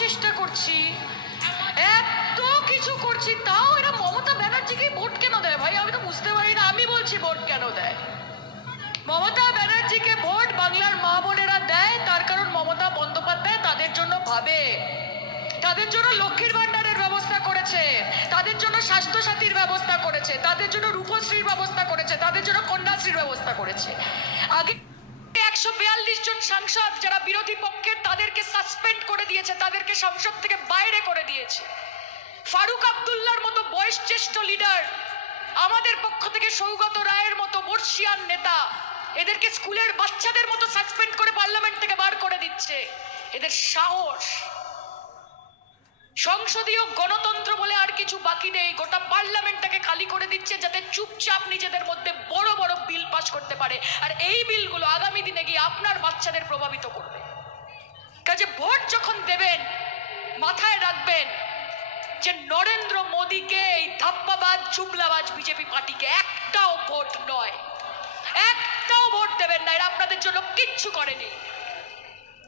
চেষ্টা করছি, এত কিছু করছি, তাও এরা মমতা ব্যানার্জিকে ভোট কেন দেয় ভাই? আমি তো বুঝতে পারি না। আমি বলছি ভোট কেন দেয় মমতা ব্যানার্জিকে? ভোট বাংলার মা বোনেরা দেয় তার কারণ মমতা বন্দ্যোপাধ্যায় তাদের জন্য ভাবে, তাদের জন্য লক্ষ্মীর ভান্ডারের ব্যবস্থা করেছে, তাদের জন্য স্বাস্থ্যসাথীর ব্যবস্থা করেছে, তাদের জন্য রূপশ্রীর ব্যবস্থা করেছে, তাদের জন্য কন্যাশ্রীর ব্যবস্থা করেছে। আগে 142 জন সাংসদ যারা বিরোধী পক্ষের, তাদেরকে সাসপেন্ড করে দিয়েছে, তাদেরকে সংসদ থেকে বাইরে করে দিয়েছে। ফারুক আব্দুল্লাহর মতো বয়সজ্যেষ্ঠ লিডার, আমাদের পক্ষ থেকে সৌগত রায়ের মতো বর্ষিয়ান নেতা, এদেরকে স্কুলের বাচ্চাদের মতো সাসপেন্ড করে পার্লামেন্ট থেকে বার করে দিচ্ছে। এদের সাহস! সংসদীয় গণতন্ত্র বলে আর কিছু বাকি নেই, গোটা পার্লামেন্টটাকে খালি করে দিচ্ছে যাতে চুপচাপ নিজেদের মধ্যে বড় বড় বিল পাস করতে পারে। আর এই বিলগুলো আগামী দিনে গিয়ে আপনার বাচ্চাদের প্রভাবিত করবে। কাজে ভোট যখন দেবেন মাথায় রাখবেন যে নরেন্দ্র মোদীকে, এই ধাপ্পাবাজ জুমলাবাজ বিজেপি পার্টিকে একটাও ভোট নয়, একটাও ভোট দেবেন না। এরা আপনাদের জন্য কিচ্ছু করেনি,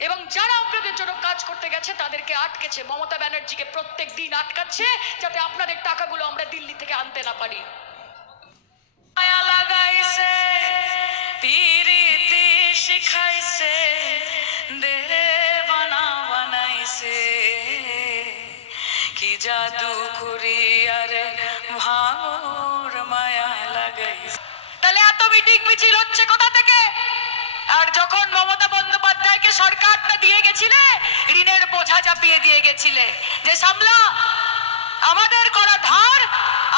এবং যারা আপনাদের জন্য কাজ করতে গেছে তাদেরকে আটকেছে। মমতা ব্যানার্জিকে প্রত্যেক দিন আটকাচ্ছে যাতে আপনাদের টাকাগুলো আমরা দিল্লি থেকে আনতে না পারি। মায়া লাগাইছে, পিরিতি শিখাইছে, দেবানা বানাইছে, কি জাদু করি আরে ভাঙর মায়া লাগাইছে। তাহলে এত মিটিং মিছিল হচ্ছে কোথা থেকে? আর যখন মমতা বন্দ্যোপাধ্যায়কে সরকারটা দিয়ে গেছিলে, ঋণের বোঝা চাপিয়ে দিয়ে গেছিলে যে সামলা, আমাদের করা ধার,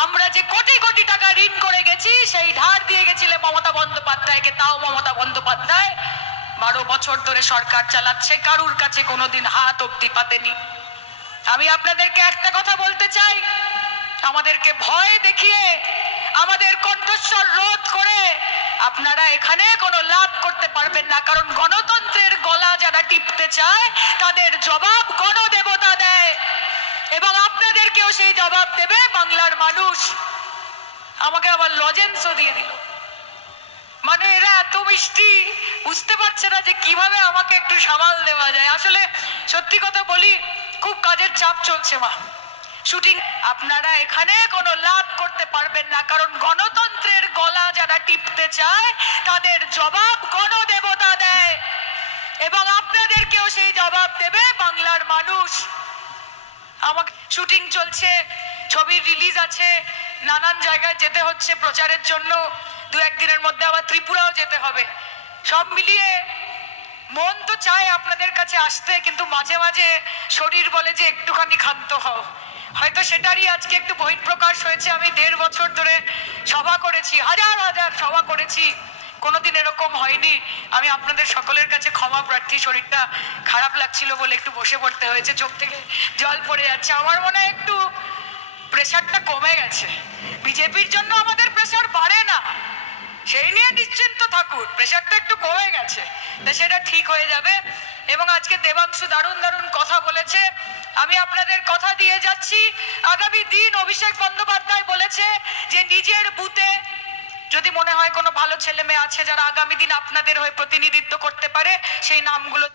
আমরা যে কোটি কোটি টাকা ঋণ করে গেছি সেই ধার দিয়ে গেছিলে মমতা বন্দ্যোপাধ্যায়কে। তাও মমতা বন্দ্যোপাধ্যায় 12 বছর ধরে সরকার চালাচ্ছে, কারুর কাছে কোনোদিন হাত অব্দি পাতেনি। আমি আপনাদেরকে একটা কথা বলতে চাই, আমাদেরকে ভয় দেখিয়ে, আমাদের কণ্ঠস্বর রোধ করে আপনারা এখানে কোনো লাভ করতে পারবেন না। কারণ গণতন্ত্রের গলা যারা টিপতে চায় তাদের জবাব গণদেবতা দেয়, এবং আপনাদেরকেও সেই জবাব দেবে বাংলার মানুষ। আমাকে আবার লজেন্সও দিয়ে দিল। মানে এরা এত মিষ্টি, বুঝতে পারছে না যে কিভাবে আমাকে একটু সামাল দেওয়া যায়। আসলে সত্যি কথা বলি, খুব কাজের চাপ চলছে মা, শুটিং। আপনারা এখানে কোনো লাভ করতে পারবেন না, কারণ গণতন্ত্রের গলা যারা টিপতে চায় তাদের জবাব গণদেবতা দেয়, এবং আপনাদেরকেও সেই জবাব দেবে বাংলার মানুষ। আমাকে শুটিং চলছে, ছবির রিলিজ আছে, নানান জায়গায় যেতে হচ্ছে প্রচারের জন্য, 2-1 দিনের মধ্যে আবার ত্রিপুরাও যেতে হবে। সব মিলিয়ে মন তো চায় আপনাদের কাছে আসতে, কিন্তু মাঝে মাঝে শরীর বলে যে একটুখানি ক্ষান্ত হও। হয়তো সেটারই আজকে একটু বহিঃপ্রকাশ হয়েছে। আমি 1.5 বছর ধরে সভা করেছি, হাজার হাজার সভা করেছি, কোনোদিন এরকম হয়নি। আমি আপনাদের সকলের কাছে ক্ষমা প্রার্থী। শরীরটা খারাপ লাগছিল বলে একটু বসে পড়তে হয়েছে, চোখ থেকে জল পড়ে যাচ্ছে। আমার মনে হয় একটু প্রেশারটা কমে গেছে। বিজেপির জন্য আমাদের প্রেশার বাড়ে না, সেই নিয়ে নিশ্চিন্ত থাকুন, প্রেশারটা একটু কমে গেছে, তা সেটা ঠিক হয়ে যাবে। এবং আজকে দেবাংশু দারুণ দারুণ কথা বলেছে, আমি আপনাদের কথা দিয়ে যাচ্ছি, আগামী দিন অভিষেক বন্দ্যোপাধ্যায় বলেছে যে নিজের বুথে যদি মনে হয় কোনো ভালো ছেলে মেয়ে আছে যারা আগামী দিন আপনাদের হয়ে প্রতিনিধিত্ব করতে পারে, সেই নামগুলো